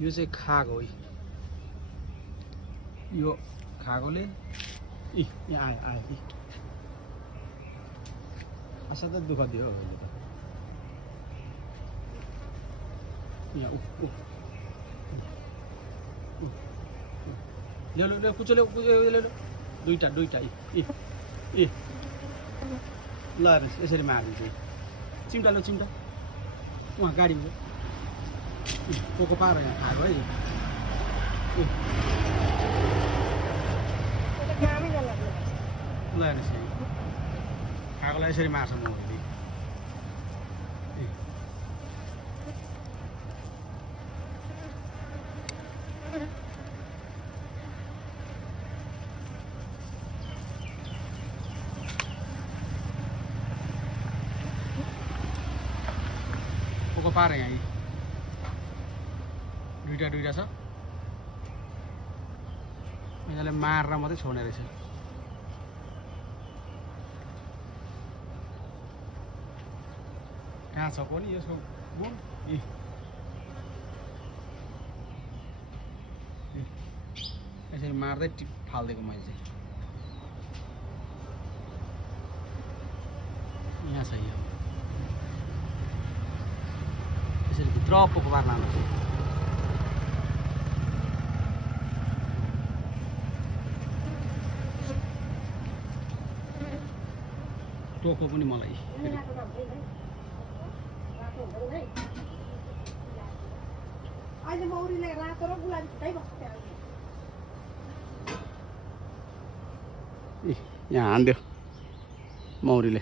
यो चाहिँ खागो हो यो खागोले यहाँ आयो आयो असाध्यै दुःख दियो अहिले त यहाँ ल्याउ कुचो ल्याउ दुईटा ल यसरी मारिदिन्छ चिम्टा लो चिम्टा उहाँ गाडीमा पोको पार यहाँ खाएको है ल यसरी खाएकोलाई यसरी मार्छ म पोको पार यहाँ दुईटा छ यिनीहरूले मारेर मात्रै छोड्ने रहेछ कहाँ छ पनि यसको गुण यसरी मार्दै टिप फालिदिएको मैले चाहिँ यहाँ छ यो यसरी भित्र पोको पार लानु चाहिँ टोको पनि मलाई यहाँ हान्दियो मौरीले